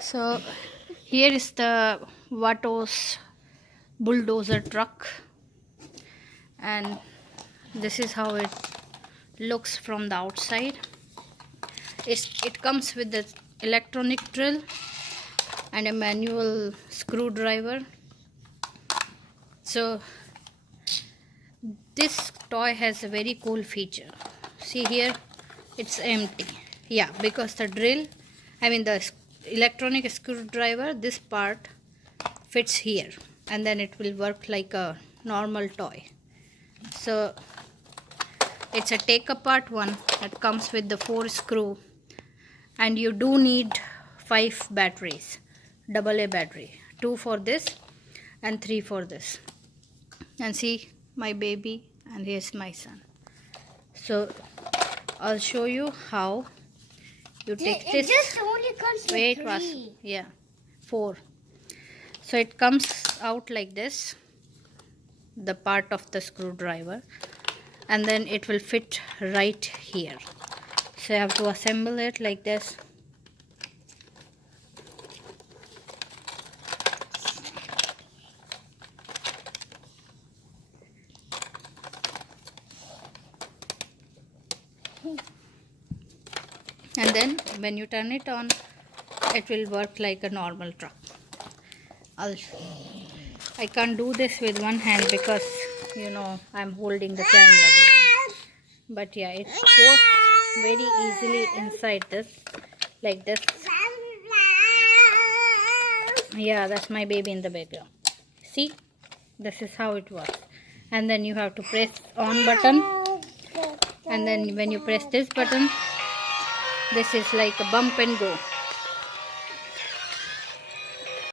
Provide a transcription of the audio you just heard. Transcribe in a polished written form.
So here is the Vatos bulldozer truck, and this is how it looks from the outside. It comes with the electronic drill and a manual screwdriver. So this toy has a very cool feature. See here, it's empty. Yeah, because the drill, the electronic screwdriver, this part fits here, and then it will work like a normal toy. So it's a take apart one that comes with the 4 screw, and you do need 5 batteries, AA battery, 2 for this and 3 for this. And see my baby, and here's my son. So I'll show you how you take this. It just only comes with 3. 4. So it comes out like this, the part of the screwdriver, and then it will fit right here. So you have to assemble it like this. And then when you turn it on, it will work like a normal truck. I can't do this with one hand because I'm holding the camera with it. But yeah, it goes very easily inside this, like this. Yeah, that's my baby in the background. See, this is how it works. And then you have to press on button, and then when you press this button, this is like a bump and go.